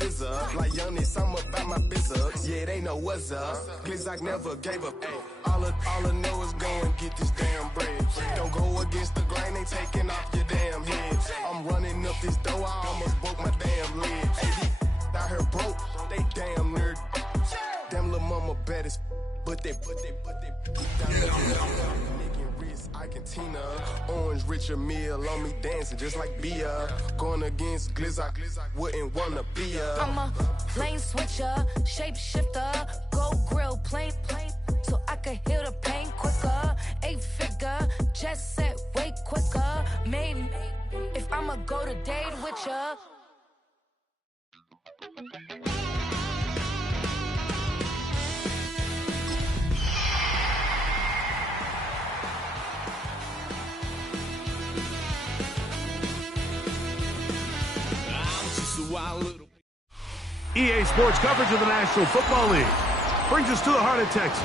scissor. Like youngest, I'm about my business. Yeah, they know what's up. Glizzock never gave up. All I know is go and get this damn bread. Don't go against the grain, they taking off your damn head. I'm running up this door, I almost broke my damn leg. Hey, out here broke, they damn nerd. Damn little mama bad as but they I can Tina, orange Richard Mill on me dancing just like Bia. Going against Glizzock, wouldn't wanna be a. I'm a lane switcher, shapeshifter, go grill, plain, so I can heal the pain quicker. 8-figure, jet set way quicker. Maybe if I'ma go to date with ya. EA Sports coverage of the National Football League brings us to the heart of Texas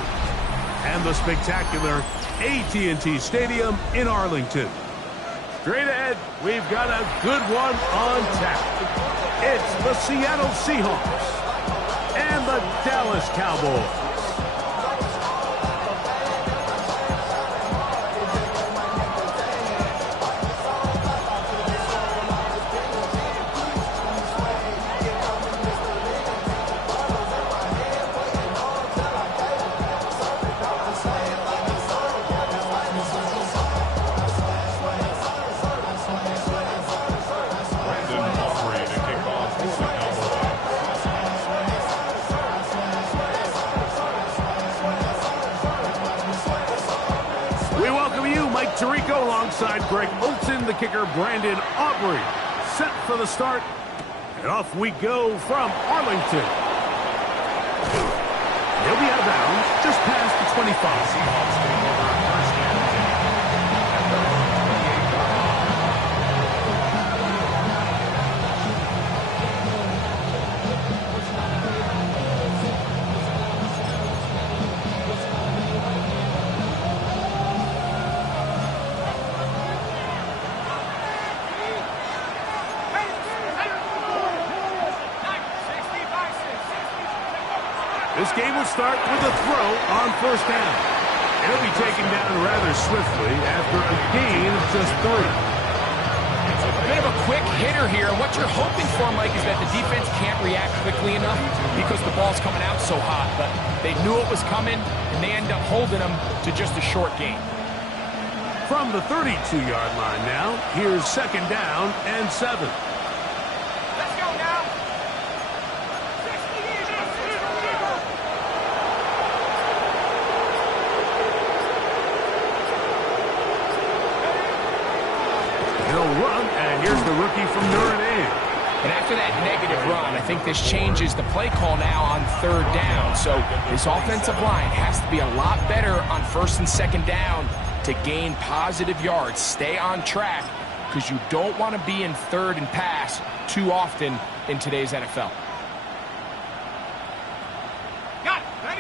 and the spectacular AT&T Stadium in Arlington. Straight ahead, we've got a good one on tap. It's the Seattle Seahawks and the Dallas Cowboys. Alongside Greg Olsen, the kicker Brandon Aubrey, set for the start, and off we go from Arlington. He'll be out of bounds just past the 25. This game will start with a throw on first down. It'll be taken down rather swiftly after a gain of just 3. A bit of a quick hitter here. What you're hoping for, Mike, is that the defense can't react quickly enough because the ball's coming out so hot. But they knew it was coming, and they end up holding them to just a short gain. From the 32-yard line now, here's second down and 7. Let's go now. Run, and here's the rookie from Notre Dame. And after that negative run, I think this changes the play call now on third down. So this offensive line has to be a lot better on first and second down to gain positive yards. Stay on track because you don't want to be in third and pass too often in today's NFL.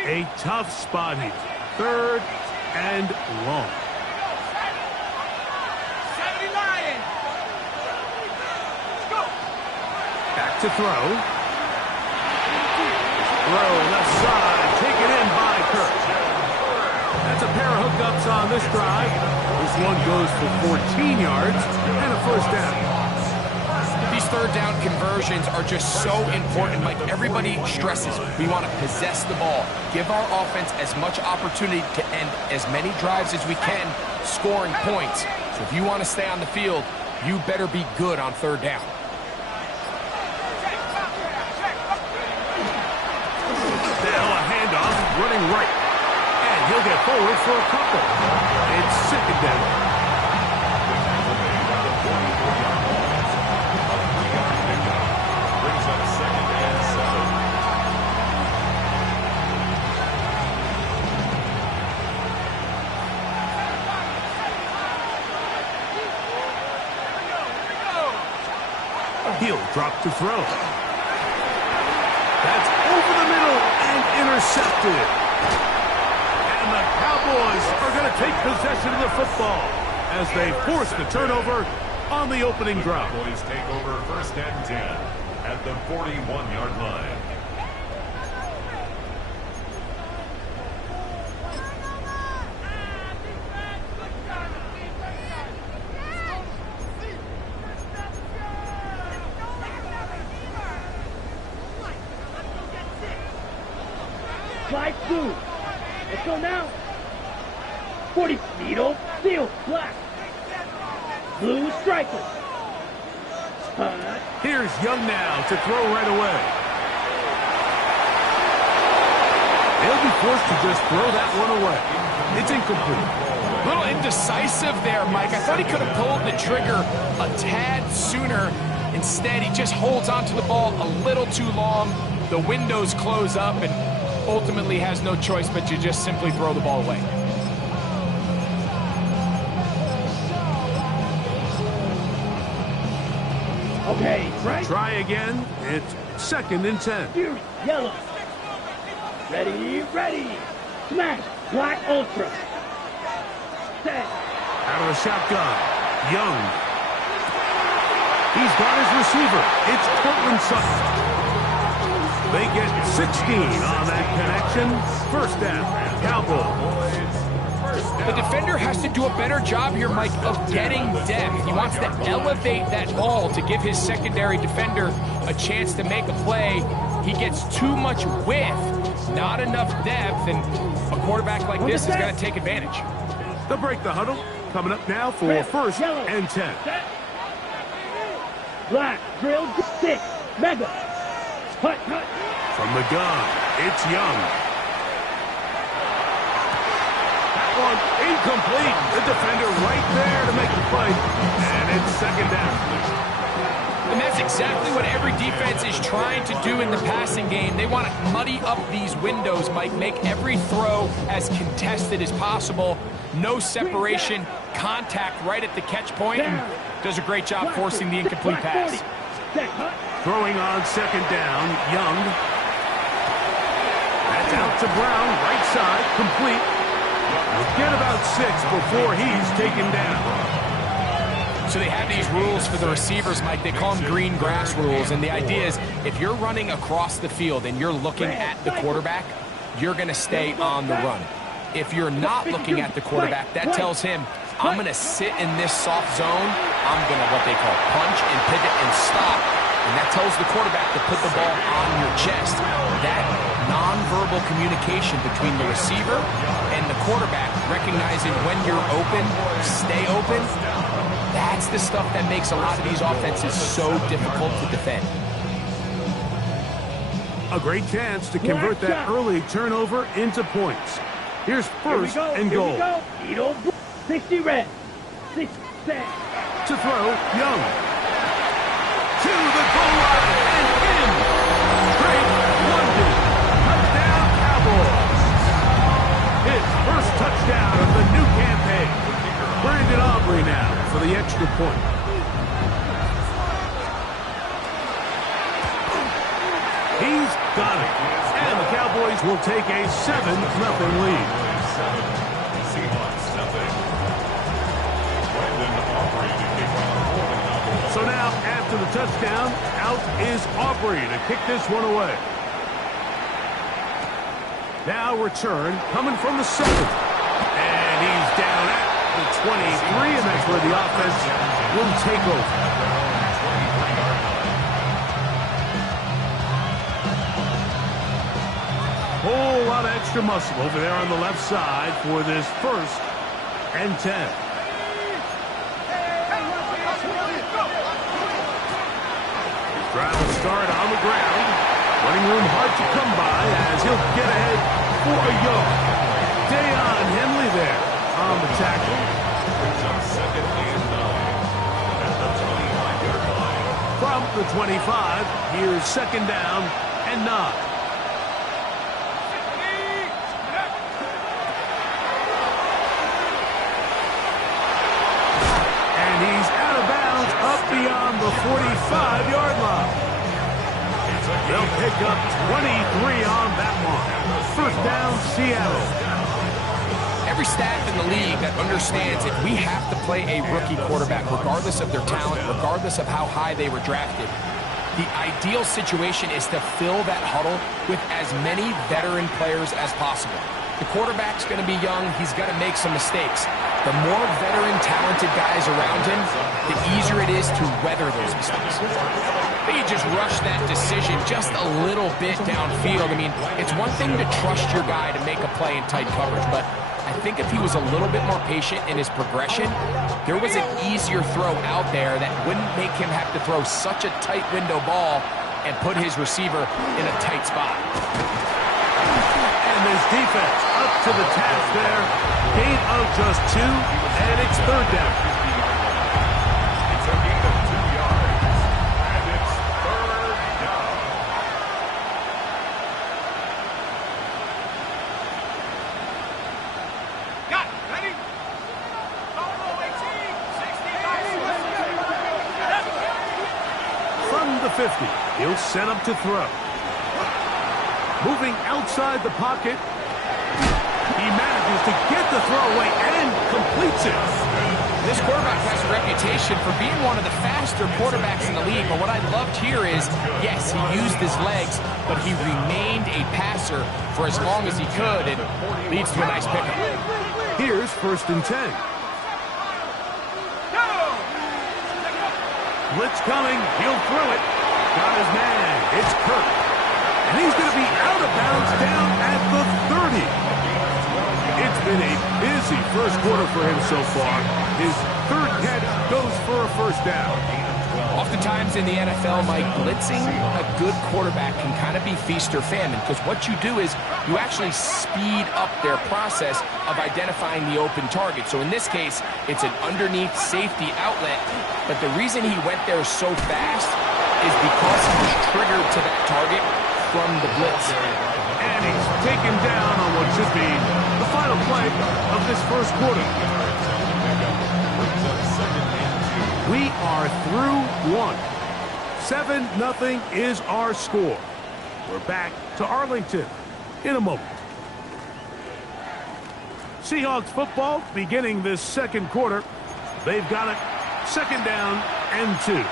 A tough spot here. Third and long. Back to throw. Throw left side, taken in by Kirk. That's a pair of hookups on this drive. This one goes for 14 yards and a first down. These third down conversions are just so important. Like everybody stresses, we want to possess the ball. Give our offense as much opportunity to end as many drives as we can, scoring points. So if you want to stay on the field, you better be good on third down. Running right, and he'll get forward for a couple. It's second down. Brings up second and 7. He'll drop to throw. That's over the middle and intercepted. And the Cowboys are going to take possession of the football as they force the turnover on the opening drive. Cowboys take over first and 10 at the 41-yard line. Slide through. Let's go now. 40 needle, field, black. Blue striker. Here's Young now to throw right away. They'll be forced to just throw that one away. It's incomplete. A little indecisive there, Mike. I thought he could have pulled the trigger a tad sooner. Instead, he just holds onto the ball a little too long. The windows close up and ultimately has no choice but to just simply throw the ball away. Okay, right. Try again. It's 2nd and 10. Fury, yellow. Ready, ready. Smash, black ultra. Set. Out of the shotgun. Young. He's got his receiver. It's Cortland Sutton. They get 16 on that connection. First down, Cowboys. The defender has to do a better job here, Mike, of getting depth. He wants to elevate that ball to give his secondary defender a chance to make a play. He gets too much width, not enough depth, and a quarterback like this is going to take advantage. They'll break the huddle. Coming up now for 1st and 10. Black, drill, 6, mega. Hut, hut. From the gun, it's Young. That one incomplete. The defender right there to make the play. And it's 2nd down. And that's exactly what every defense is trying to do in the passing game. They want to muddy up these windows, Mike, make every throw as contested as possible. No separation, contact right at the catch point. And does a great job forcing the incomplete pass. Throwing on 2nd down, Young. That's out to Brown, right side, complete. We'll get about 6 before he's taken down. So they have these rules for the receivers, Mike. They call them green grass rules. And the idea is if you're running across the field and you're looking at the quarterback, you're going to stay on the run. If you're not looking at the quarterback, that tells him, I'm going to sit in this soft zone. I'm going to what they call punch and pivot and stop. And that tells the quarterback to put the ball on your chest. That nonverbal communication between the receiver and the quarterback, recognizing when you're open, stay open, that's the stuff that makes a lot of these offenses so difficult to defend. A great chance to convert that early turnover into points. Here's 1st and goal. Needle, 60 red. 6 set. To throw, Young. To the goal line and in. Drake London. Touchdown, Cowboys. His first touchdown of the new campaign. Brandon Aubrey now for the extra point. He's got it. And the Cowboys will take a 7-0 lead. Seahawks, nothing. Brandon Aubrey to kick off. So now, after the touchdown, out is Aubrey to kick this one away. Now return coming from the 7. And he's down at the 23, and that's where the offense will take over. Whole lot of extra muscle over there on the left side for this 1st and 10. Drive and start on the ground. Running room hard to come by as he'll get ahead for a yard. Dayon Henley there on the tackle. Second and 9 at the 25-yard line. From the 25, here's 2nd down and 9. He's out of bounds up beyond the 45-yard line. They'll pick up 23 on that one. 1st down, Seattle. Every staff in the league that understands if we have to play a rookie quarterback, regardless of their talent, regardless of how high they were drafted, The ideal situation is to fill that huddle with as many veteran players as possible. The quarterback's going to be young. He's got to make some mistakes. The more veteran, talented guys around him, the easier it is to weather those mistakes. They just rush that decision just a little bit downfield. I mean, it's one thing to trust your guy to make a play in tight coverage, but I think if he was a little bit more patient in his progression, there was an easier throw out there that wouldn't make him have to throw such a tight window ball and put his receiver in a tight spot. And his defense up to the task there. Gain of just 2, and it's third down. It's a gain of 2 yards, and it's third down. Got it. Ready? From the 50, he'll set up to throw. Moving outside the pocket, he manages to get the throw away and completes it. This quarterback has a reputation for being one of the faster quarterbacks in the league, but what I loved here is, yes, he used his legs, but he remained a passer for as long as he could, and leads to a nice pickup. Here's 1st and 10. Blitz coming, he'll throw it. Got his man, it's Kirk. And he's going to be out of bounds down at the 30. It's been a busy first quarter for him so far. His 3rd catch goes for a 1st down. Oftentimes in the NFL, Mike, blitzing a good quarterback can kind of be feast or famine, because what you do is you actually speed up their process of identifying the open target. So in this case, it's an underneath safety outlet, but the reason he went there so fast is because he was triggered to that target from the blitz. And he's taken down on what should be the final play of this first quarter. We are through 1. 7-0 is our score. We're back to Arlington in a moment. Seahawks football beginning this second quarter. They've got it 2nd down and 2.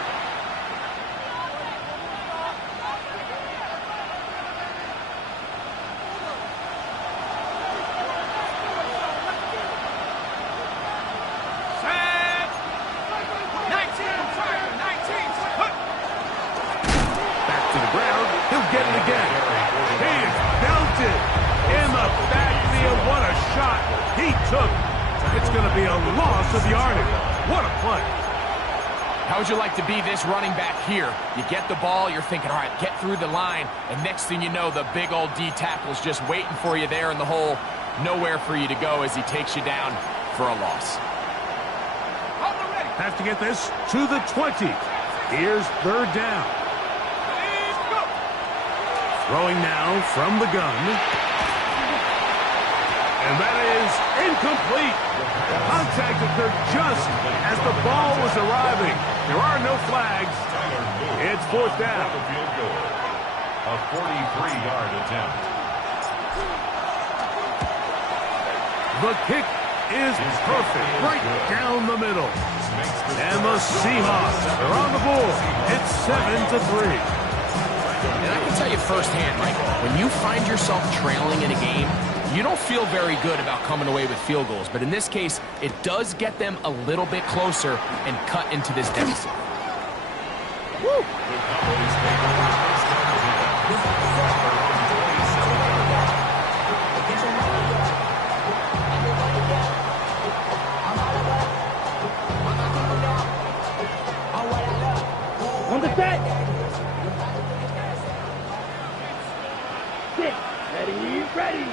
It's going to be a loss of yardage. What a play. How would you like to be this running back here? You get the ball, you're thinking, all right, get through the line, and next thing you know, the big old D tackle's just waiting for you there in the hole. Nowhere for you to go as he takes you down for a loss. Have to get this to the 20. Here's 3rd down. Throwing now from the gun. And that is incomplete. Contact occurred just as the ball was arriving. There are no flags. It's 4th down. A 43-yard attempt. The kick is perfect, right down the middle. And the Seahawks are on the board. It's 7-3. And I can tell you firsthand, Mike, when you find yourself trailing in a game, you don't feel very good about coming away with field goals. But in this case, it does get them a little bit closer and cut into this deficit. Woo! On the set. 6. Ready.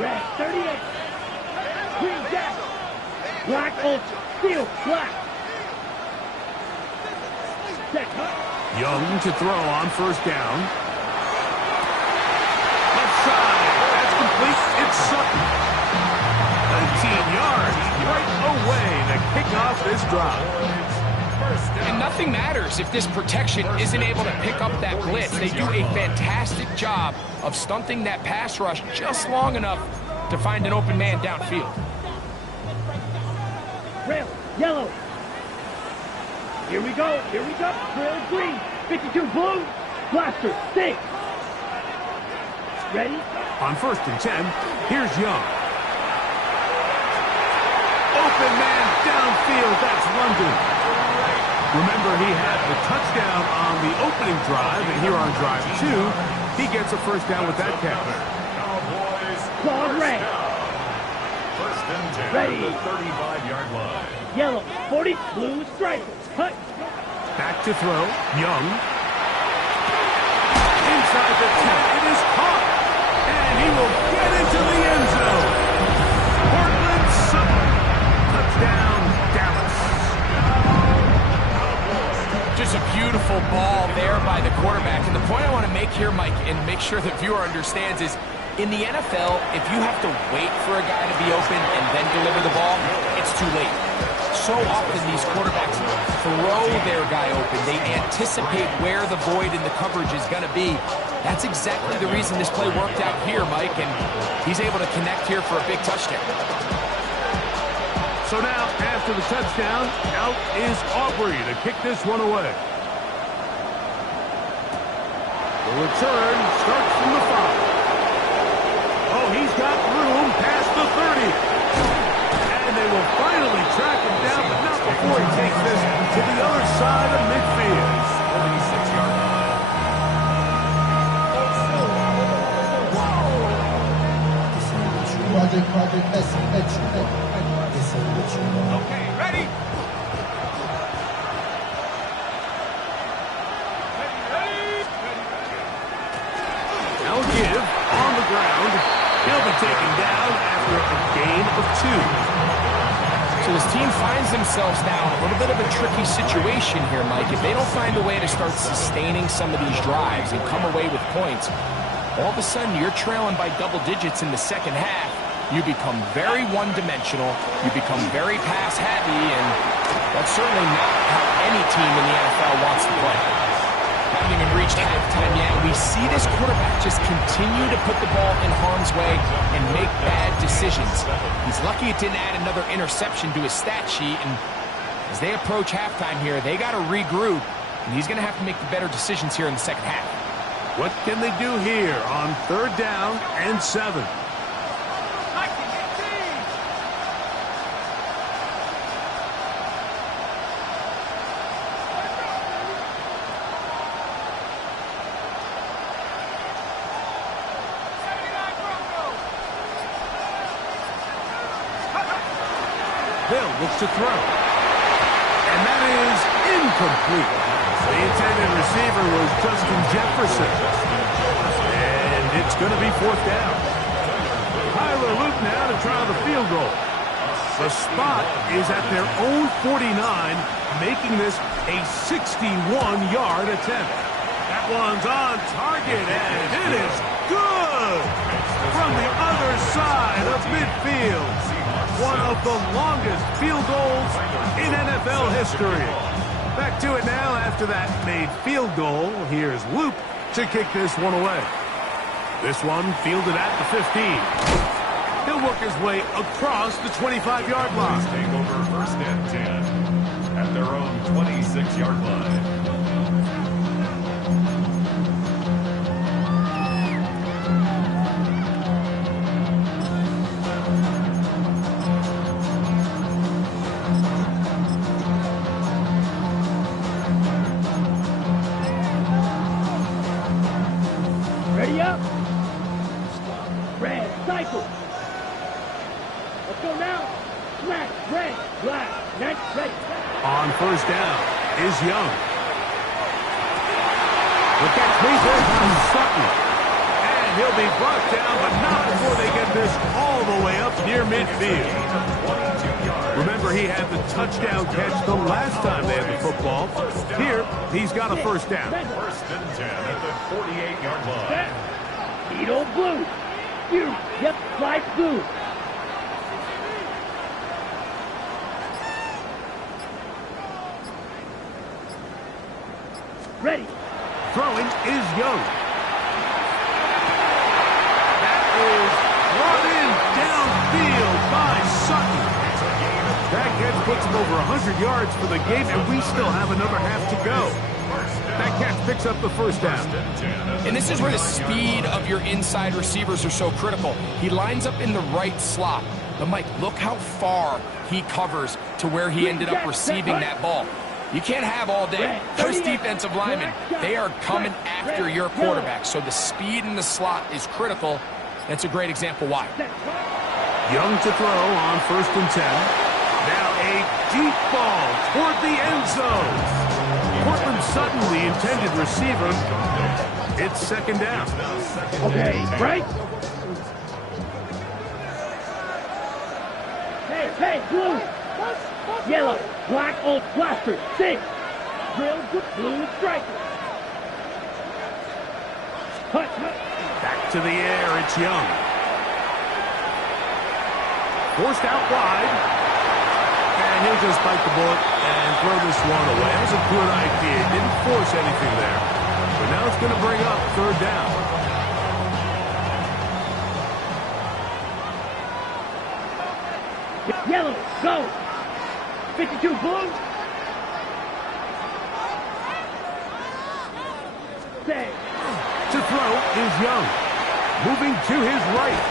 Red 38. Green jack. Black ultra. Steel black. Set. Young to throw on 1st down. Left side. That's complete. It's Sutton. 19 yards right away to kick off this drive. And nothing matters if this protection isn't able to pick up that blitz. They do a fantastic job of stunting that pass rush just long enough to find an open man downfield. Rail, yellow. Here we go. Trail green. 52 blue. Blaster, six. Ready? On 1st and 10, here's Young. Open man downfield, that's London. Remember, he had the touchdown on the opening drive, and here on drive 2, he gets a first down with that catch. Cowboys. Claw red. First and 10 Ready. at the 35-yard line. Yellow, 40, blue stripe. Cut. Back to throw, Young. Inside the 10, it is caught. And he will get into the end zone. Portland Sutton. Touchdown, Dallas. Just a beautiful ball there by the quarterback. And the point I want to make here, Mike, and make sure the viewer understands is, in the NFL, if you have to wait for a guy to be open and then deliver the ball, it's too late. So often these quarterbacks throw their guy open. They anticipate where the void in the coverage is going to be. That's exactly the reason this play worked out here, Mike, and he's able to connect here for a big touchdown. So now, after the touchdown, out is Aubrey to kick this one away. The return starts from the 5. Oh, he's got room past the 30. And they will finally track him down, but not before he takes this to the other side of midfield. 46-yard line. Okay, ready? Now give on the ground. He'll be taken down after a gain of 2. So this team finds themselves now in a little bit of a tricky situation here, Mike. If they don't find a way to start sustaining some of these drives and come away with points, all of a sudden you're trailing by double digits in the second half. You become very one-dimensional. You become very pass-happy, and that's certainly not how any team in the NFL wants to play. Haven't even reached halftime yet. We see this quarterback just continue to put the ball in harm's way and make bad decisions. He's lucky it didn't add another interception to his stat sheet, and as they approach halftime here, they got to regroup, and he's going to have to make the better decisions here in the second half. What can they do here on 3rd down and 7? Hill looks to throw. And that is incomplete. The intended receiver was Justin Jefferson. And it's going to be 4th down. Tyler Luke now to try the field goal. The spot is at their own 49, making this a 61-yard attempt. That one's on target, and it is good from the other side of midfield. One of the longest field goals in NFL history. Back to it now after that made field goal. Here's Luke to kick this one away. This one fielded at the 15. He'll work his way across the 25-yard line. Take over 1st and 10 at their own 26-yard line. Ready up. Red, cycle. Let's go now. Black, red, black. Next, ready. On 1st down is Young. The catch made there by Sutton. And he'll be brought down, but not before they get this all the way up near midfield. Remember, he had the touchdown catch the last time they had the football. Here, he's got a 1st down. 1st and 10 at the 48-yard line. Beetle blue. You. Yep, slide blue. Ready. Throwing is Young. That is brought in downfield by Sutton. That catch puts him over 100 yards for the game, and we still have another half to go. That catch picks up the first down. And this is where the speed of your inside receivers are so critical. He lines up in the right slot. But, Mike, look how far he covers to where he ended up receiving that ball. You can't have all day. Those defensive linemen, they are coming after your quarterback. So the speed in the slot is critical. That's a great example why. Young to throw on 1st and 10. Now a deep ball toward the end zone. Cortland Sutton, the intended receiver. It's 2nd down. Okay, right? Hey, blue! Yellow, black, old blaster, 6. Drill, blue, striker. Hut. Back to the air, it's Young. Forced out wide. And he'll just bite the bullet and throw this one away. That was a good idea. Didn't force anything there. But now it's going to bring up 3rd down. Yellow, go! 52 blue. Say. To throw is Young. Moving to his right.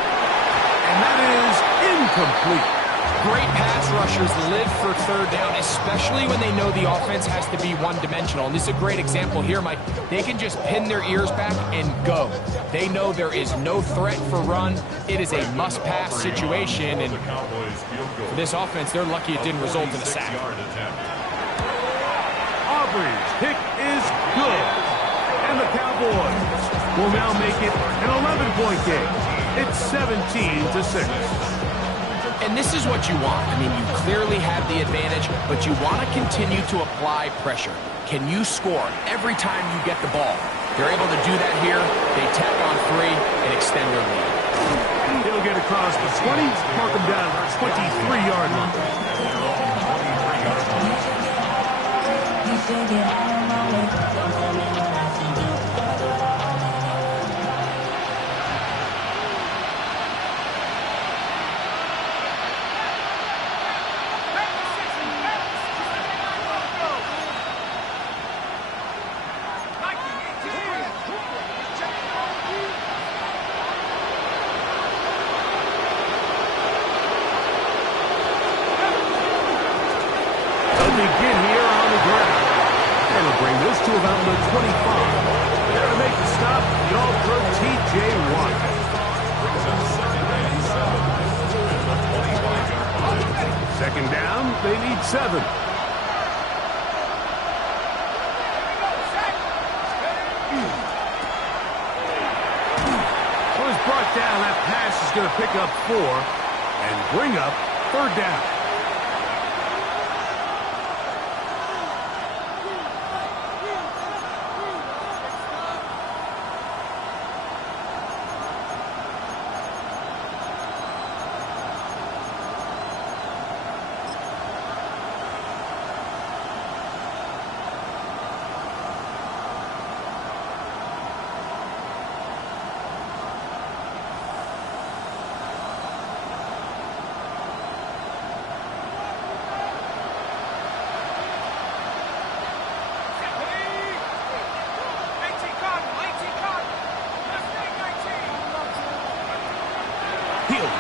And that is incomplete. Great pass rushers live for 3rd down, especially when they know the offense has to be one-dimensional. And this is a great example here, Mike. They can just pin their ears back and go. They know there is no threat for run. It is a must-pass situation. And for this offense, they're lucky it didn't result in a sack. Auburn's pick is good. And the Cowboys will now make it an 11-point game. It's 17-6. And this is what you want. I mean, you clearly have the advantage, but you want to continue to apply pressure. Can you score every time you get the ball? They're able to do that here. They tack on 3 and extend their lead. He'll get across the 20, mark him down at 23-yard line. Begin here on the ground. And will bring this to about the 25. There to make the stop, the All-Pro T.J. Watt. 2nd down, they need 7. Well, it's brought down. That pass is going to pick up 4 and bring up 3rd down.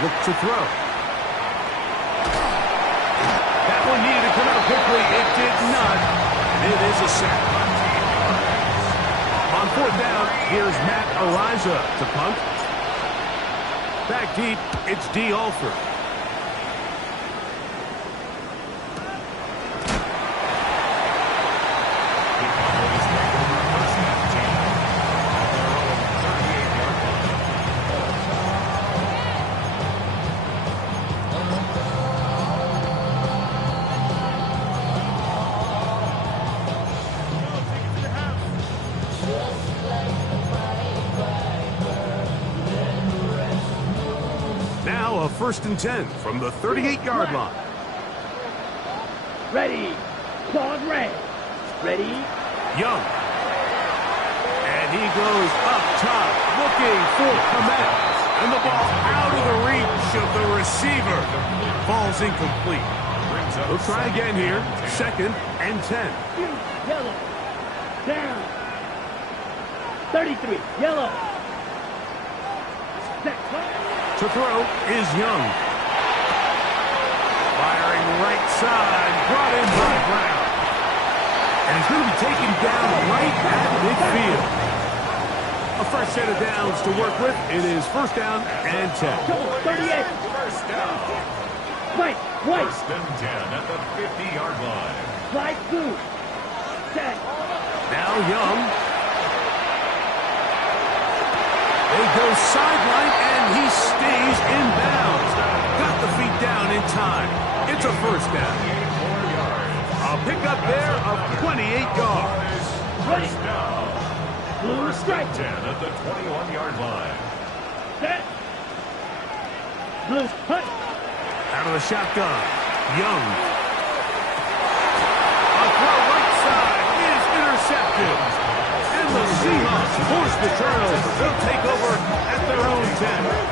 Look to throw. That one needed to come out quickly. It did not. And it is a sack. On 4th down, here's Matt Ariza to punt. Back deep, it's D. Alford. Now a 1st and 10 from the 38-yard line. Ready. Claude Ray. Ready. Young. And he goes up top, looking for Komet. And the ball out of the reach of the receiver. Falls incomplete. We'll try again here. 2nd and 10. Yellow. Down. 33, yellow. To throw is Young. Firing right side, brought in by Brown. And he's going to be taken down right at midfield. A fresh set of downs to work with. It is first down and 10. 38. First down. White. First and 10 at the 50-yard line. Light blue. 10. Now Young. They go sideline, and he stays in bounds. Got the feet down in time. It's a first down. A pickup there of 28 yards. First down. Blue strike. 10 at the 21-yard line. Set. Blue hunt. Out of the shotgun. Young. A throw right side is intercepted. And the Seahawks force the turnover. They'll take over at their own 10.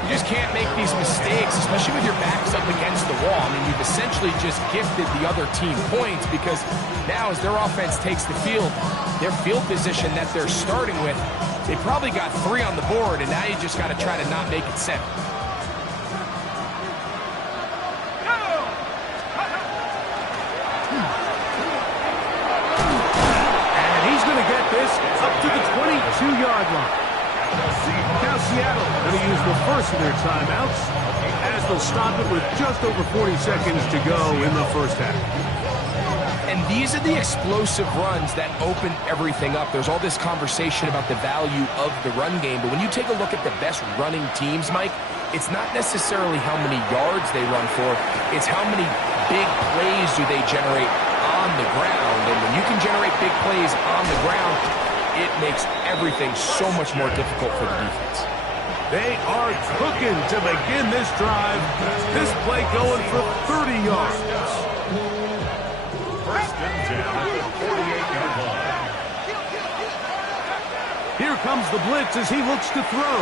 You just can't make these mistakes, especially with your backs up against the wall. I mean, you've essentially just gifted the other team points because now as their offense takes the field, their field position that they're starting with, they probably got 3 on the board, and now you just got to try to not make it 7. And he's going to get this up to the 22-yard line. Now Seattle going to use the first of their timeouts as they'll stop it with just over 40 seconds to go in the first half. And these are the explosive runs that open everything up. There's all this conversation about the value of the run game, but when you take a look at the best running teams, Mike, it's not necessarily how many yards they run for, it's how many big plays do they generate on the ground. And when you can generate big plays on the ground, it makes everything so much more difficult for the defense. They are cooking to begin this drive. This play going for 30 yards. First and 10 at the 48-yard line. Here comes the blitz as he looks to throw.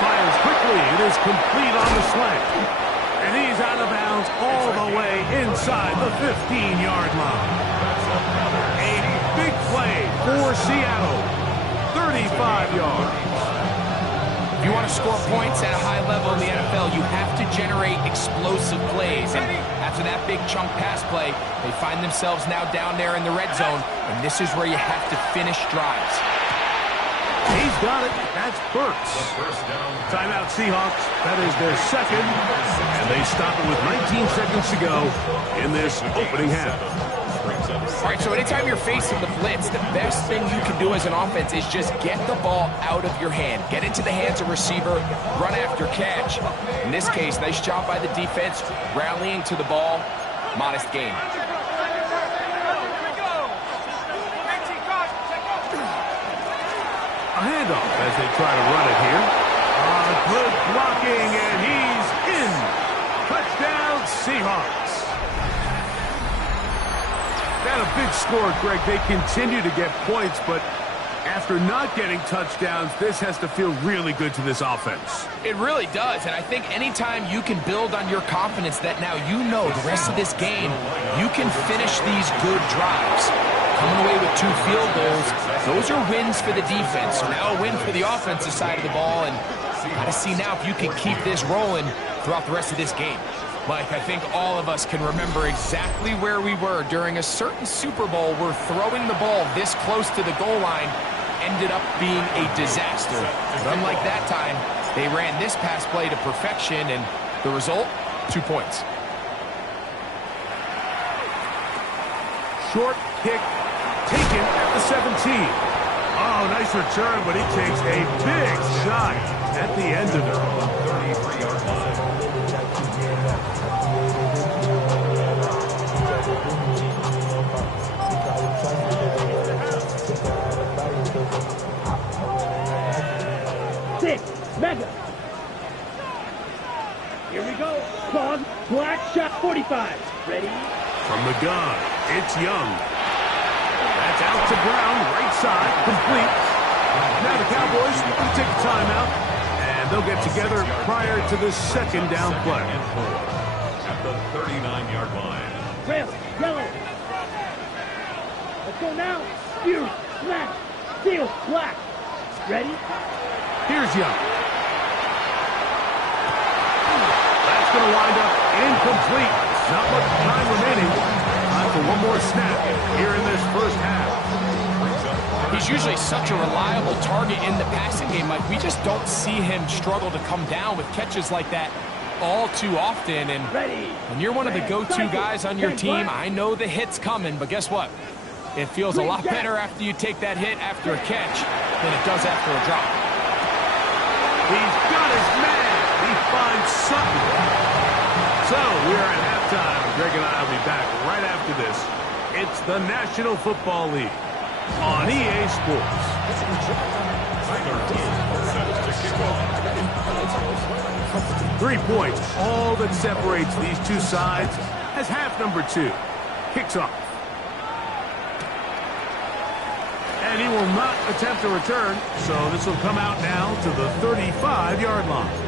Fires quickly. It is complete on the slant. And he's out of bounds all the way inside the 15-yard line. A big play for Seattle. 35 yards. If you want to score points at a high level in the NFL, you have to generate explosive plays. And after that big chunk pass play, they find themselves now down there in the red zone, and this is where you have to finish drives. He's got it. That's Burks. Timeout Seahawks. That is their second. And they stop it with 19 seconds to go in this opening half. All right, so anytime you're facing the blitz, the best thing you can do as an offense is just get the ball out of your hand. Get into the hands of receiver, run after catch. In this case, nice job by the defense, rallying to the ball, modest gain. A handoff as they try to run it here. Good blocking, and he's in. Touchdown, Seahawks. Not a big score, Greg. They continue to get points, but after not getting touchdowns, this has to feel really good to this offense. It really does, and I think anytime you can build on your confidence that now you know the rest of this game, you can finish these good drives. Coming away with 2 field goals, those are wins for the defense. So now a win for the offensive side of the ball, and got to see now if you can keep this rolling throughout the rest of this game. Mike, I think all of us can remember exactly where we were during a certain Super Bowl where throwing the ball this close to the goal line ended up being a disaster. But unlike that time, they ran this pass play to perfection, and the result, 2 points. Short kick taken at the 17. Oh, nice return, but he takes a big shot at the end of it. 33-yard line. Mega. Here we go. Claws, black shot 45. Ready? From the gun, it's Young. That's out to Brown, right side, complete. Now the Cowboys will take a timeout, and they'll get together prior to the second down play. At the 39-yard line. Trail, yellow. Let's go now. Fury, smash, steal, black. Ready? Here's Young. That's going to wind up incomplete. Not much time remaining. Time for one more snap here in this first half. He's usually such a reliable target in the passing game, Mike. We just don't see him struggle to come down with catches like that all too often. And when you're one of the go-to guys on your team, I know the hit's coming, but guess what? It feels a lot better after you take that hit after a catch than it does after a drop. He's got his man. He finds something. So we're at halftime. Greg and I will be back right after this. It's the National Football League on EA Sports. 3 points, all that separates these two sides as half number 2 kicks off. And he will not attempt a return, so this will come out now to the 35-yard line.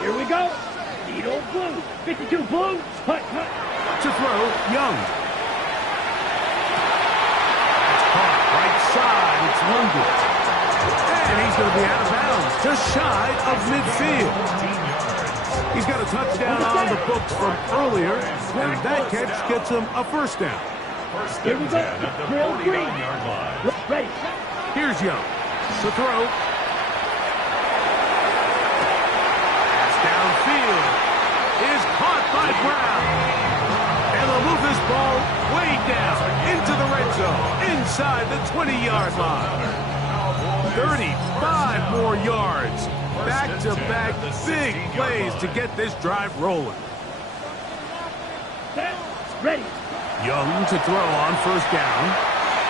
Here we go. Needle blue. 52 blue. Hut, hut. To throw, Young. It's caught right side. It's London. And he's going to be out of bounds, just shy of midfield. He's got a touchdown on the books from earlier, and that catch gets him a first down. Here we go. Drill green. Ready. Here's Young. To throw. Downfield is caught by Brown. And they'll move this ball way down into the red zone, inside the 20-yard line. 35 more yards. Back-to-back big plays to get this drive rolling. Ready. Young to throw on first down.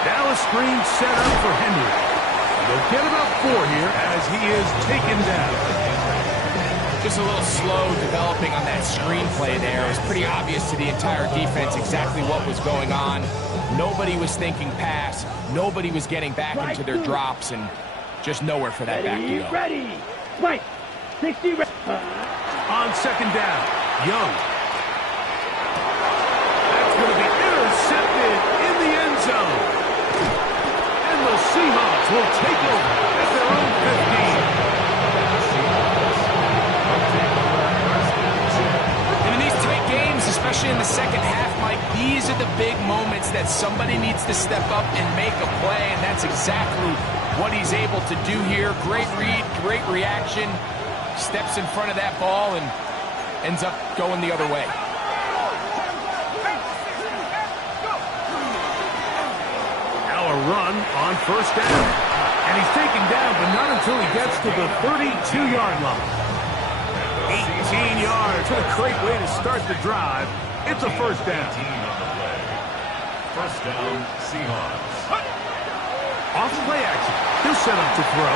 Now a screen set up for Henry. They'll get about 4 here as he is taken down. Just a little slow developing on that screenplay there. It was pretty obvious to the entire defense exactly what was going on. Nobody was thinking pass. Nobody was getting back into their drops, and just nowhere for that back to go. Ready. Spike. 60. On second down, Young. That's going to be intercepted in the end zone. And the Seahawks will take over at their own 15. Especially in the second half, Mike, these are the big moments that somebody needs to step up and make a play, and that's exactly what he's able to do here. Great read, great reaction, steps in front of that ball and ends up going the other way. Now a run on first down, and he's taken down, but not until he gets to the 32-yard line. 18 yards. What a great way to start the drive. It's a first down. First down, Seahawks. Off play action. He'll set up to throw.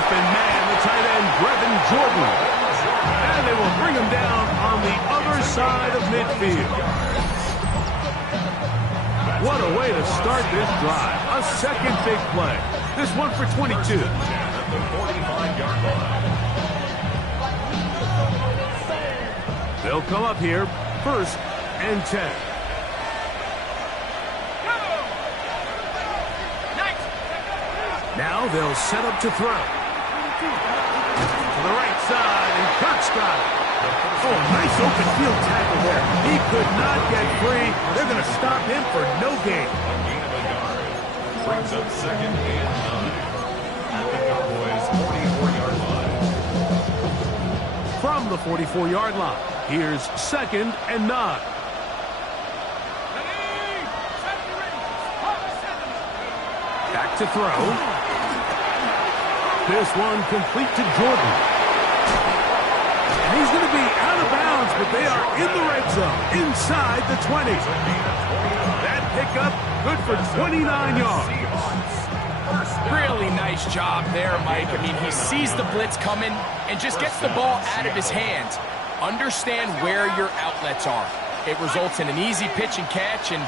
Open man, the tight end, Brevin Jordan. And they will bring him down on the other side of midfield. What a way to start this drive. A second big play. This one for 22. At the 45-yard line. They'll come up here, first and 10. Now they'll set up to throw. To the right side, and Kirk's got it. Oh, nice open field tackle there. He could not get free. They're going to stop him for no gain. A gain of a yard. Brings up second and 9. At the Cowboys' 44-yard line. From the 44-yard line. Here's second and 9. Back to throw. This one complete to Jordan. And he's going to be out of bounds, but they are in the red zone, inside the 20. That pickup, good for 29 yards. Really nice job there, Mike. I mean, he sees the blitz coming and just gets the ball out of his hands. Understand where your outlets are. It results in an easy pitch and catch and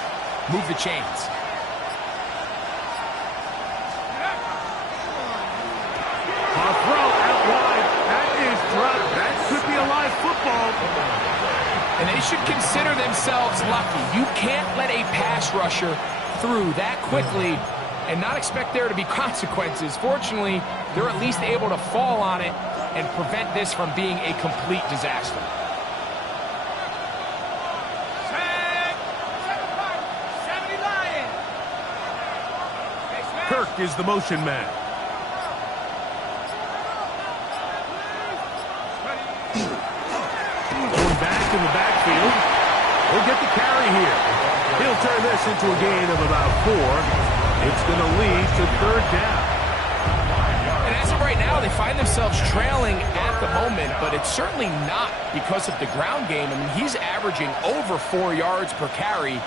move the chains. should consider themselves lucky. You can't let a pass rusher through that quickly and not expect there to be consequences. Fortunately, they're at least able to fall on it and prevent this from being a complete disaster. Kirk is the motion man. Going back in the backfield. He'll get the carry here. He'll turn this into a gain of about 4. It's going to lead to third down. And as of right now, they find themselves trailing at the moment, but it's certainly not because of the ground game. I mean, he's averaging over 4 yards per carry.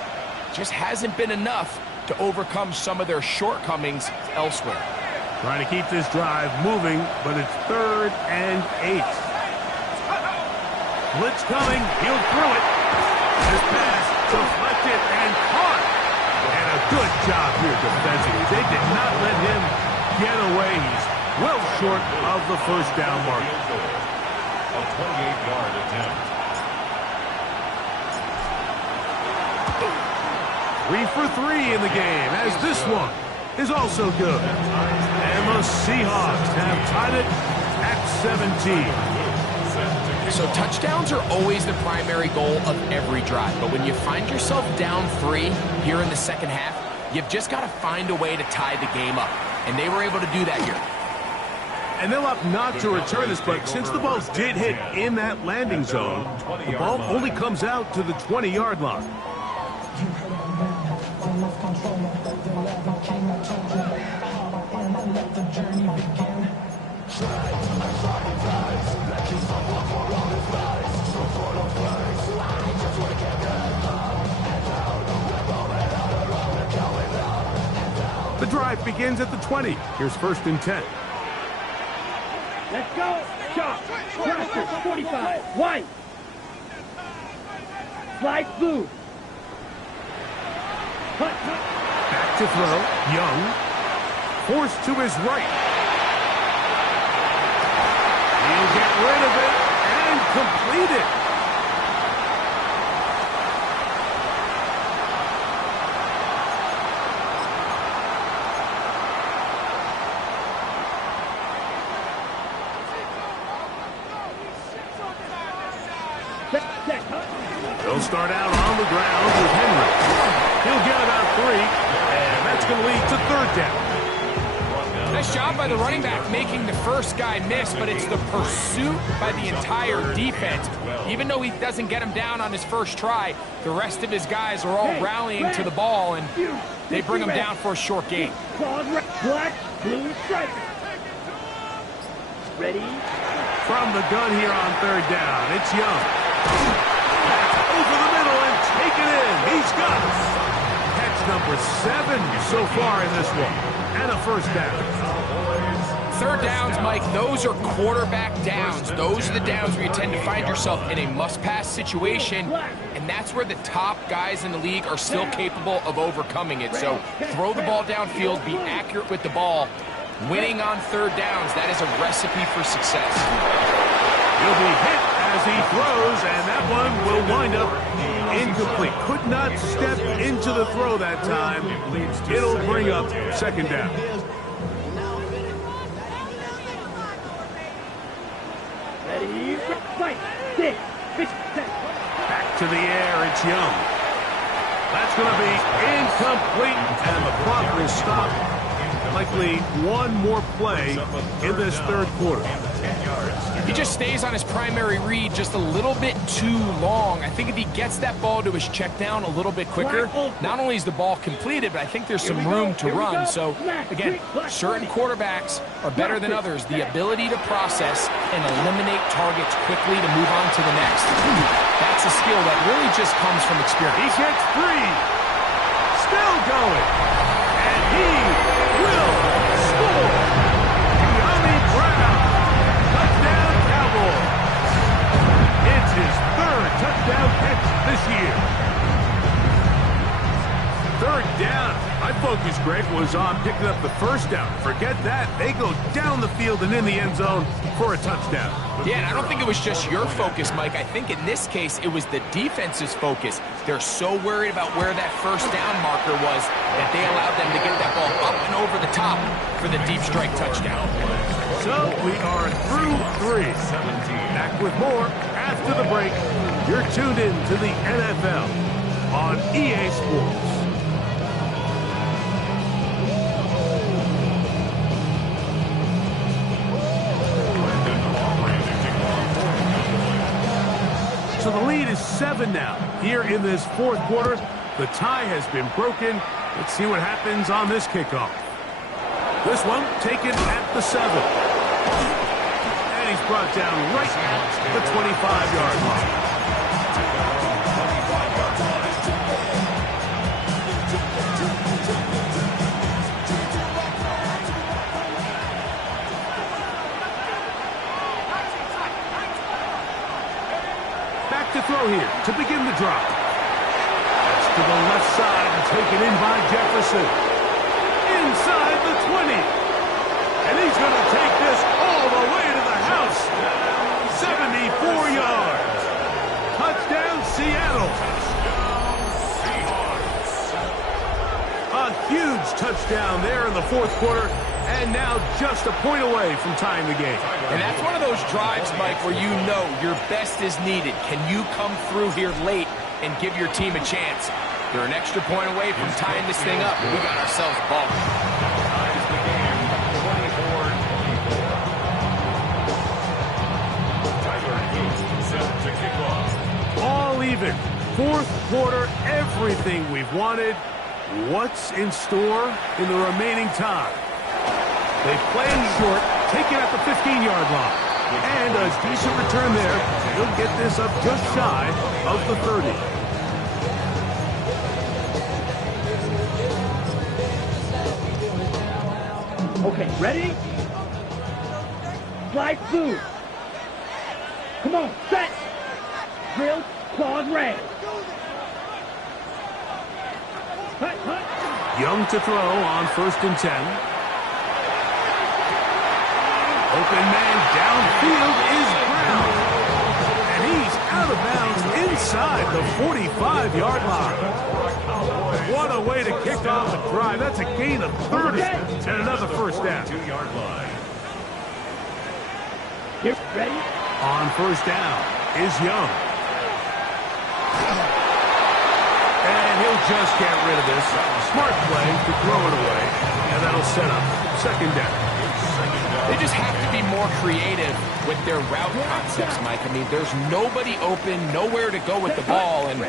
Just hasn't been enough to overcome some of their shortcomings elsewhere. Trying to keep this drive moving, but it's 3rd and 8. Blitz coming. He'll throw it. This pass deflected and caught. And a good job here defensively. They did not let him get away. He's well short of the first down mark. A 28-yard attempt. 3 for 3 in the game, as this one is also good. And the Seahawks have tied it at 17. So touchdowns are always the primary goal of every drive. But when you find yourself down 3 here in the second half, you've just got to find a way to tie the game up. And they were able to do that here. And they'll opt not to return this, but since the ball did hit in that landing zone, the ball only comes out to the 20-yard line. The drive begins at the 20. Here's 1st and 10. Let's go. Shot. Blaster. 45. White. Slide blue. Hut, hut. Back to throw. Young. Forced to his right. He'll get rid of it and complete it. They'll start out on the ground with Henry. He'll get about 3, and that's going to lead to 3rd down. Nice job by the running back making the first guy miss, but it's the pursuit by the entire defense. Even though he doesn't get him down on his first try, the rest of his guys are all rallying to the ball, and they bring him down for a short gain. Black, blue stripe. Ready? From the gun here on 3rd down, it's Young. Over the middle and take it in. He's got it. Catch number 7 so far in this one. And a 1st down. 3rd downs, Mike, those are quarterback downs. Those are the downs where you tend to find yourself in a must-pass situation, and that's where the top guys in the league are still capable of overcoming it. So throw the ball downfield, be accurate with the ball. Winning on 3rd downs, that is a recipe for success. He'll be hit as he throws, and that one will wind up incomplete. Could not step into the throw that time. It'll bring up 2nd down. Ready? Fight. 6. Back to the air, it's Young. That's going to be incomplete, and the clock will stop. Likely one more play in this 3rd quarter. He just stays on his primary read just a little bit too long. I think if he gets that ball to his check down a little bit quicker, not only is the ball completed, but I think there's some room to run. So, again, certain quarterbacks are better than others. The ability to process and eliminate targets quickly to move on to the next. That's a skill that really just comes from experience. He gets 3. Still going. And he will score. De'Ami Brown. Touchdown, Cowboys. It's his 3rd touchdown catch this year. 3rd down. I focus, Greg, was on picking up the first down. Forget that. They go down the field and in the end zone for a touchdown. Yeah, and I don't think it was just your focus, Mike. I think in this case, it was the defense's focus. They're so worried about where that first down marker was that they allowed them to get that ball up and over the top for the deep strike touchdown. So we are through 3. Back with more after the break. You're tuned in to the NFL on EA Sports. So the lead is 7 now. Here in this fourth quarter, the tie has been broken. Let's see what happens on this kickoff. This one taken at the 7. And he's brought down right at the 25-yard line. To throw here to begin the drop. That's to the left side and taken in by Jefferson. Inside the 20. And he's going to take this all the way to the house. 74 yards. Touchdown, Seattle. A huge touchdown there in the fourth quarter. And now just a point away from tying the game. And that's one of those drives, Mike, where you know your best is needed. Can you come through here late and give your team a chance? They're an extra point away from tying this thing up. We got ourselves a ball. Ties the game 24-24. Tyler Hughes set to kick off. All even. Fourth quarter, everything we've wanted. What's in store in the remaining time? They play short, take it at the 15-yard line. And a decent return there. He'll get this up just shy of the 30. Okay, ready? Slide through. Come on, set. Drill, claws, red. Hut, hut. Young to throw on 1st and 10. Open man downfield is Brown. And he's out of bounds inside the 45-yard line. What a way to kick off a drive. That's a gain of 30 and another first down. 2-yard line. Get ready. On 1st down is Young. And he'll just get rid of this. Smart play to throw it away. And that'll set up 2nd down. They just have to be more creative with their route concepts, Mike. I mean, there's nobody open, nowhere to go with the ball, and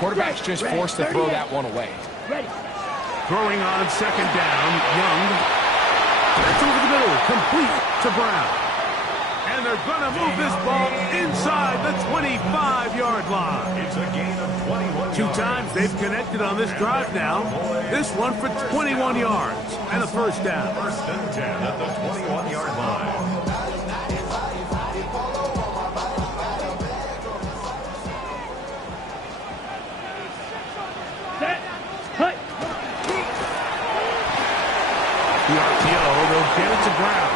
quarterback's just forced to throw that one away. Throwing on 2nd down, Young. That's over the middle, complete to Brown. And they're going to move this ball inside the 25-yard line. It's a gain of 21 2 times they've connected on this drive now. This one for 21 yards and a first down. 1st and 10 at the 21-yard line. Set. Hut. The RPO, they'll get it to Brown.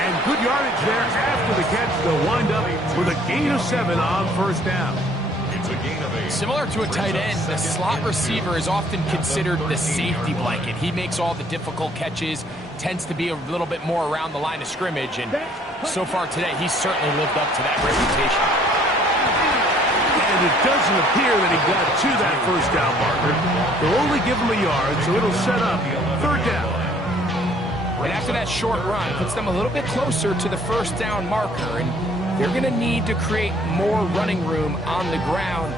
And good yardage there after the catch. They'll wind up with a gain of 7 on 1st down. It's a gain of 8. Similar to a tight end, the slot receiver is often considered the safety blanket. He makes all the difficult catches, tends to be a little bit more around the line of scrimmage, and so far today, he's certainly lived up to that reputation. And it doesn't appear that he got to that first down marker. They'll only give him a yard, so it'll set up 3rd down. And after that short run, puts them a little bit closer to the first down marker, and they're going to need to create more running room on the ground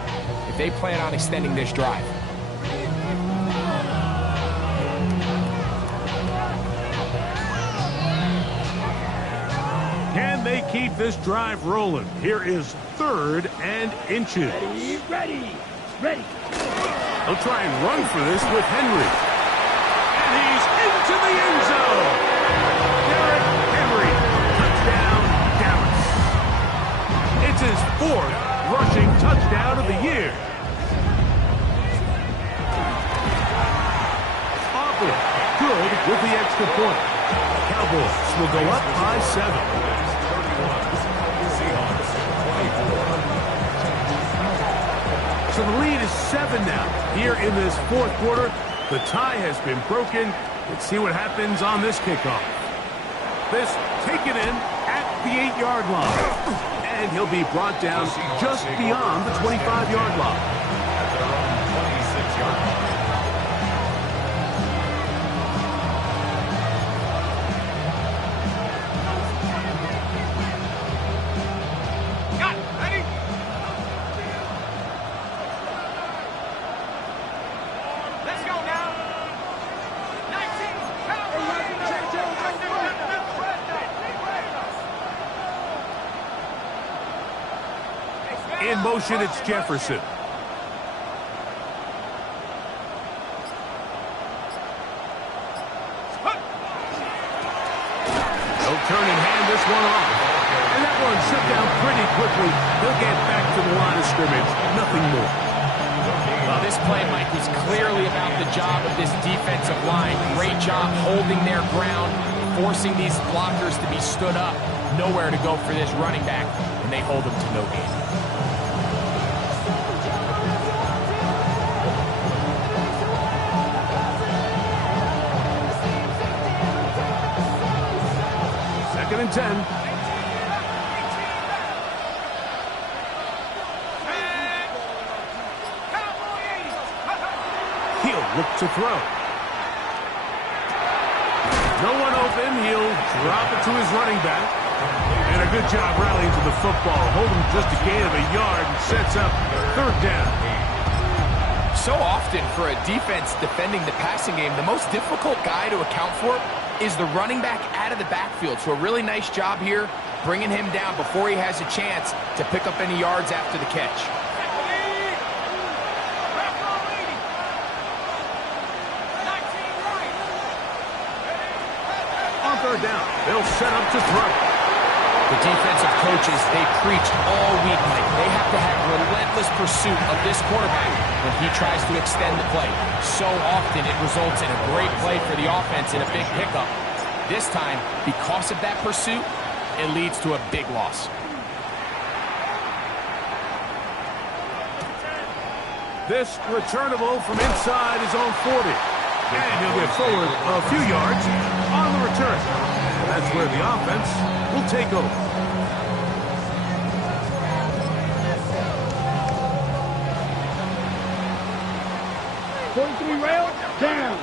if they plan on extending this drive. Can they keep this drive rolling? Here is 3rd and inches. Ready. They'll try and run for this with Henry. And he's into the end zone. Derrick Henry, touchdown, Dallas. It's his 4th rushing touchdown of the year. tackler. Good with the extra point. Cowboys will go up by 7. So the lead is 7 now. Here in this fourth quarter, the tie has been broken. Let's see what happens on this kickoff. This taken in at the 8-yard line. And he'll be brought down just beyond the 25-yard line. At their own 26-yard line. In motion, it's Jefferson. They'll turn and hand this one off. And that one shut down pretty quickly. They'll get back to the line of scrimmage. Nothing more. Well, this play, Mike, was clearly about the job of this defensive line. Great job holding their ground, forcing these blockers to be stood up. Nowhere to go for this running back, and they hold him to no gain. Second and 10. He'll look to throw. No one open. He'll drop it to his running back. And a good job rallying to the football. Hold him just a gain of a yard and sets up third down. So often for a defense defending the passing game, the most difficult guy to account for is the running back out of the backfield. So a really nice job here, bringing him down before he has a chance to pick up any yards after the catch. On third down, they'll set up to throw. The defensive coaches, they preach all week, Mike. They have to have relentless pursuit of this quarterback when he tries to extend the play. So often it results in a great play for the offense and a big pickup. This time, because of that pursuit, it leads to a big loss. This returnable from inside his own 40. And he'll get forward a few yards on the return. And that's where the offense will take over. Rail down.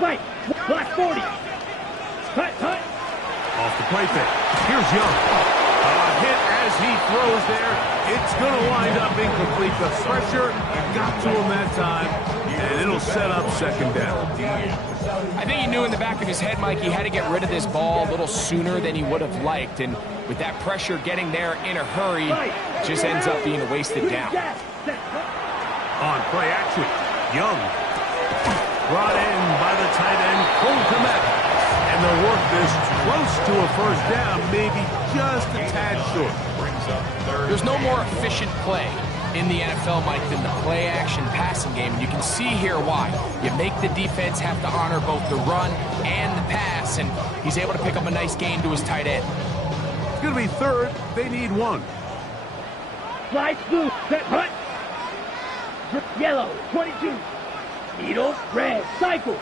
Right. Black 40. Cut. Off the play fake. Here's Young. A hit as he throws there. It's going to wind up incomplete. The pressure got to him that time, and it'll set up second down. I think he knew in the back of his head, Mike, he had to get rid of this ball a little sooner than he would have liked. And with that pressure getting there in a hurry, it just ends up being a wasted down. On play action, Young. Brought in by the tight end, Cole Komet. And they'll work this close to a first down, maybe just a tad short. There's no more efficient play in the NFL, Mike, than the play-action passing game. And you can see here why. You make the defense have to honor both the run and the pass, and he's able to pick up a nice gain to his tight end. It's going to be third. They need one. Slide blue. Set hut. Yellow. 22. Needle. Red. Cycle.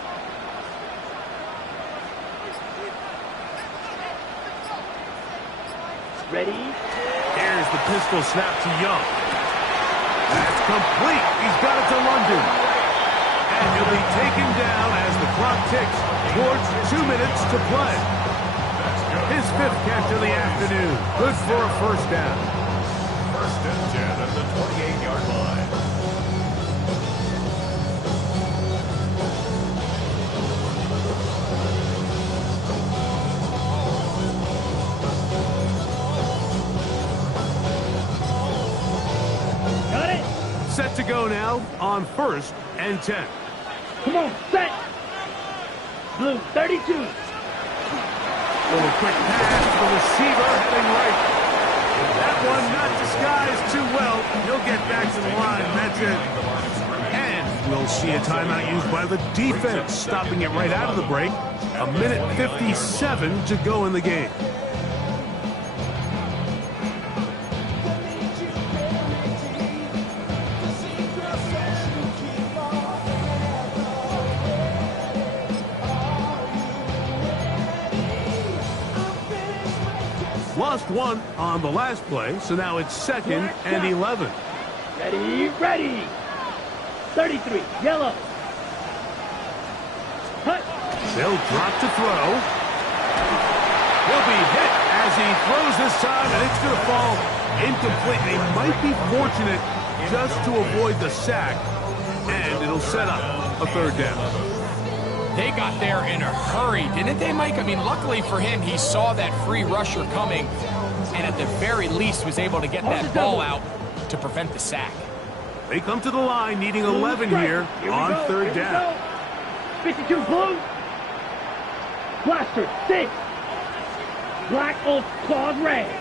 Ready? Here's the pistol snap to Young. That's complete. He's got it to London. And he'll be taken down as the clock ticks towards 2 minutes to play. His fifth catch of the afternoon. Good for a first down. First and 10 at the 28-yard line. Set to go now on first and 10. Come on, set. Blue, 32. Little quick pass to the receiver heading right. That one not disguised too well. He'll get back to the line. That's it. And We'll see a timeout used by the defense, stopping it right out of the break. 1:57 to go in the game. Lost one on the last play, so now it's 2nd and 11. Ready, ready. 33, yellow. Cut. They'll drop to throw. He'll be hit as he throws this time, and it's going to fall incomplete. They might be fortunate just to avoid the sack, and it'll set up a 3rd down. They got there in a hurry, didn't they, Mike? I mean, luckily for him, he saw that free rusher coming, and at the very least was able to get that ball out to prevent the sack. They come to the line needing 11 here on 3rd down. 52 blue. Blaster 6. Black on claws red.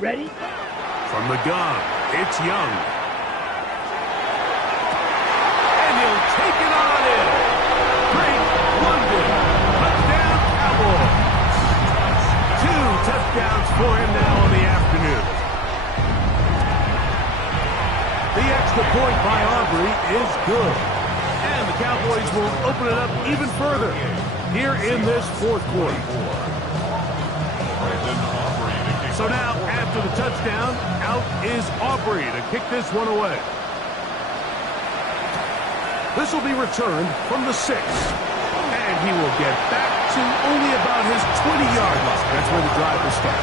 Ready? From the gun, it's Young. And he'll take it on in. Great London. Touchdown Cowboys. 2 touchdowns for him now on the afternoon. The extra point by Aubrey is good. And the Cowboys will open it up even further here in this 4th quarter. So now, after the touchdown, out is Aubrey to kick this one away. This will be returned from the 6. And he will get back to only about his 20-yard line. That's where the drive will start.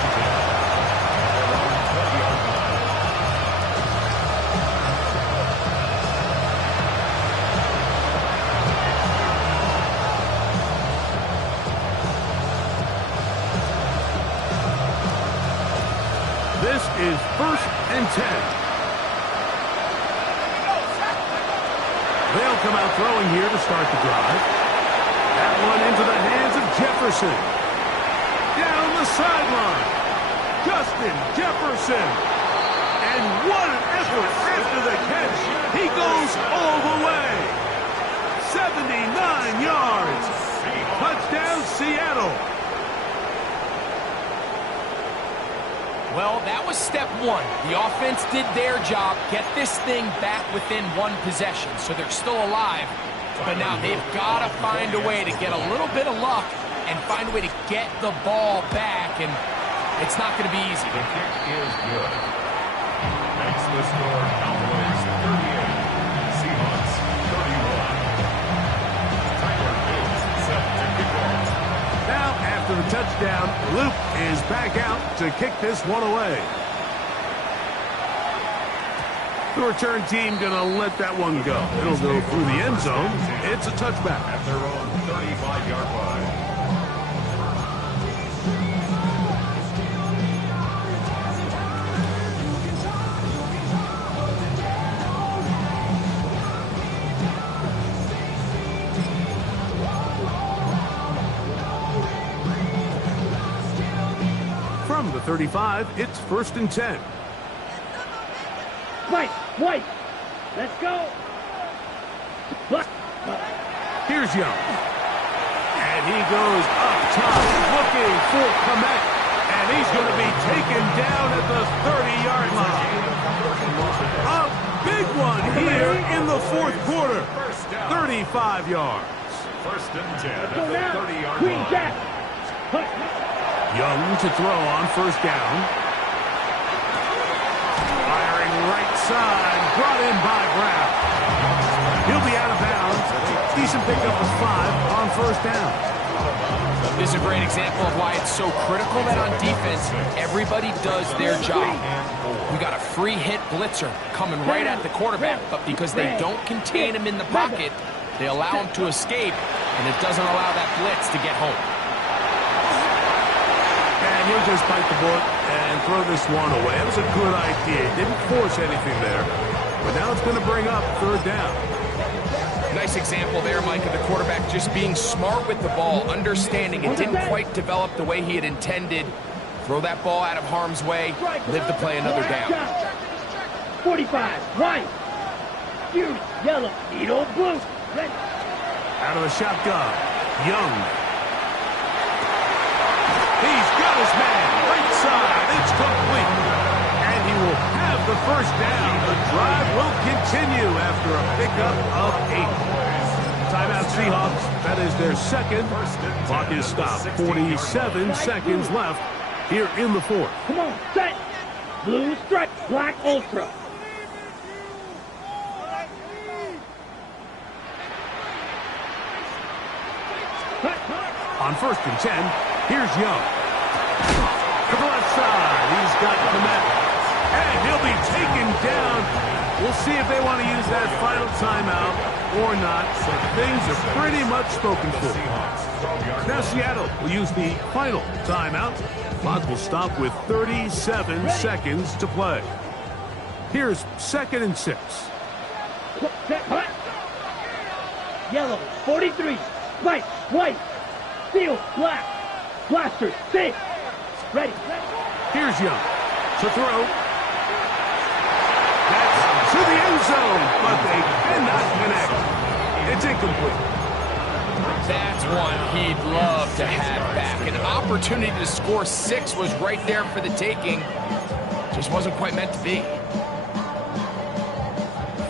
This is 1st and 10. They'll come out throwing here to start the drive. That one into the hands of Jefferson. Down the sideline. Justin Jefferson. And what an effort after the catch. He goes all the way. 79 yards. Touchdown, Seattle. Well, that was step 1. The offense did their job, get this thing back within 1 possession, so they're still alive. But now they've got to find a way to get a little bit of luck and find a way to get the ball back, and it's not going to be easy. The kick is good. Makes the score Cowboys 38, Seahawks 31. Tyler is set to kick off. Now, after the touchdown, Luke is back out to kick this one away. The return team going to let that one go. It'll go through the end zone. It's a touchback. At their own 35-yard line. From the 35, it's 1st and 10. White. Let's go. Here's Young. And he goes up top looking for Komet. And he's going to be taken down at the 30-yard line. A big one here in the 4th quarter. 35 yards. 1st and 10 at Go the now. 30-yard Green line. Jack. Young to throw on 1st down. Firing right side, brought in by Brown. He'll be out of bounds. Decent pickup of 5 on 1st down. This is a great example of why it's so critical that on defense, everybody does their job. We got a free hit blitzer coming right at the quarterback, but because they don't contain him in the pocket, they allow him to escape, and it doesn't allow that blitz to get home. And he'll just bite the bullet and throw this one away. It was a good idea. Didn't force anything there. But now it's going to bring up 3rd down. Nice example there, Mike, of the quarterback just being smart with the ball, understanding it didn't quite develop the way he had intended. Throw that ball out of harm's way, live to play another down. 45, white. Fury, yellow, needle, blue. Red. Out of the shotgun, Young. He's got his man, right side, it's complete. And he will have the first down. The drive will continue after a pickup of 8. Timeout Seahawks, that is their second. Clock is stopped, 47 seconds left here in the fourth. Come on, set. Blue stripe, black ultra. On 1st and 10, here's Young. To the left side, he's got Komet. And he'll be taken down. We'll see if they want to use that final timeout or not. So things are pretty much spoken for. Now Seattle will use the final timeout. Clock will stop with 37 seconds to play. Here's 2nd and 6. Yellow, 43, white, white. Steel, black. Blaster, 6. Ready. Here's Young to throw. That's to the end zone, but they cannot connect. It's incomplete. That's one he'd love to have back. An opportunity to score 6 was right there for the taking. Just wasn't quite meant to be.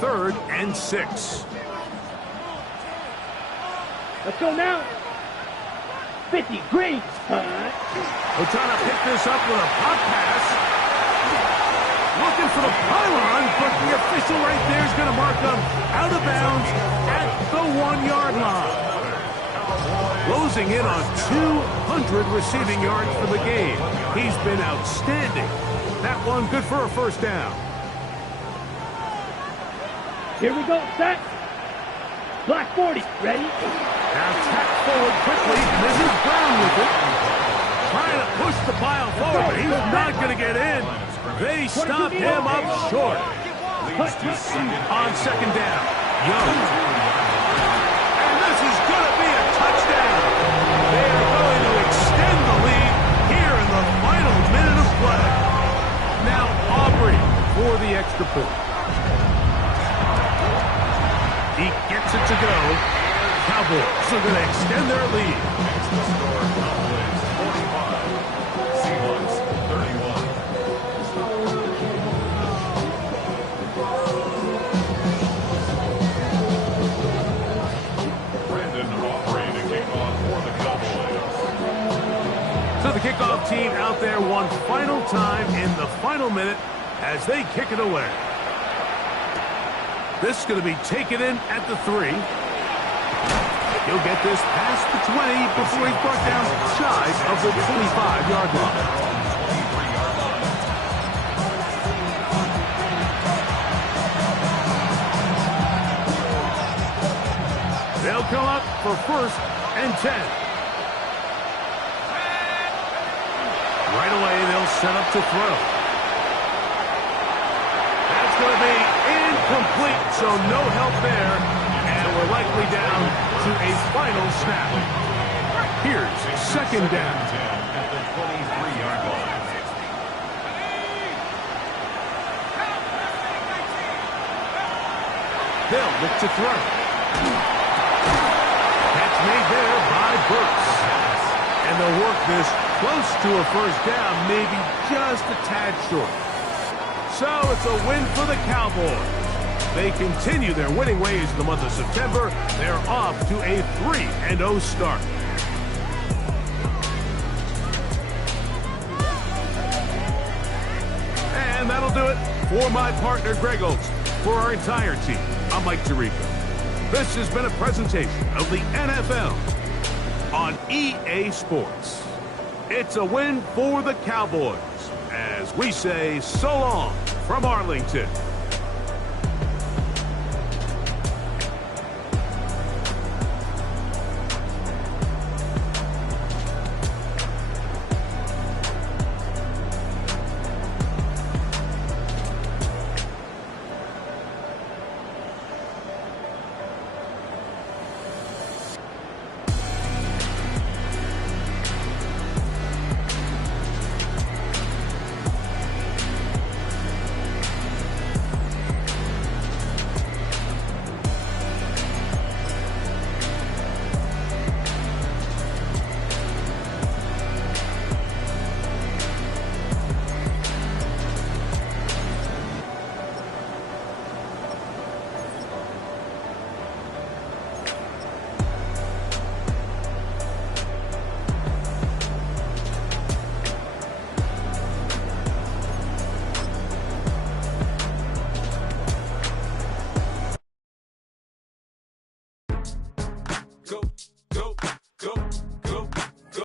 3rd and 6. Let's go now. 50, green. We're trying to pick this up with a pop pass. Looking for the pylon, but the official right there is going to mark them out of bounds at the 1-yard line. Closing in on 200 receiving yards for the game. He's been outstanding. That one good for a first down. Here we go, set. Black 40, ready? Now tapped forward quickly. This is Brown with it. Trying to push the pile forward, but he's not going to get in. They stop him up short. On 2nd down, Young. And this is going to be a touchdown. They are going to extend the lead here in the final minute of play. Now Aubrey for the extra point. He gets it to go. Cowboys are going to extend their lead. Cowboys 45, Seahawks 31. Brandon Aubrey to kick off for the Cowboys. So the kickoff team out there one final time in the final minute as they kick it away. This is going to be taken in at the 3. He'll get this past the 20 before he's brought down shy of the 25-yard line. They'll come up for 1st and 10. Right away, they'll set up to throw. That's going to be incomplete, so no help there. And we're likely down to a final snap. Here's 2nd down. At the 23-yard line. They'll look to throw. Catch made there by Burks. And they'll work this close to a first down, maybe just a tad short. So it's a win for the Cowboys. They continue their winning ways in the month of September. They're off to a 3-0 start. And that'll do it for my partner, Greg Olson. For our entire team, I'm Mike Tirico. This has been a presentation of the NFL on EA Sports. It's a win for the Cowboys as we say so long from Arlington.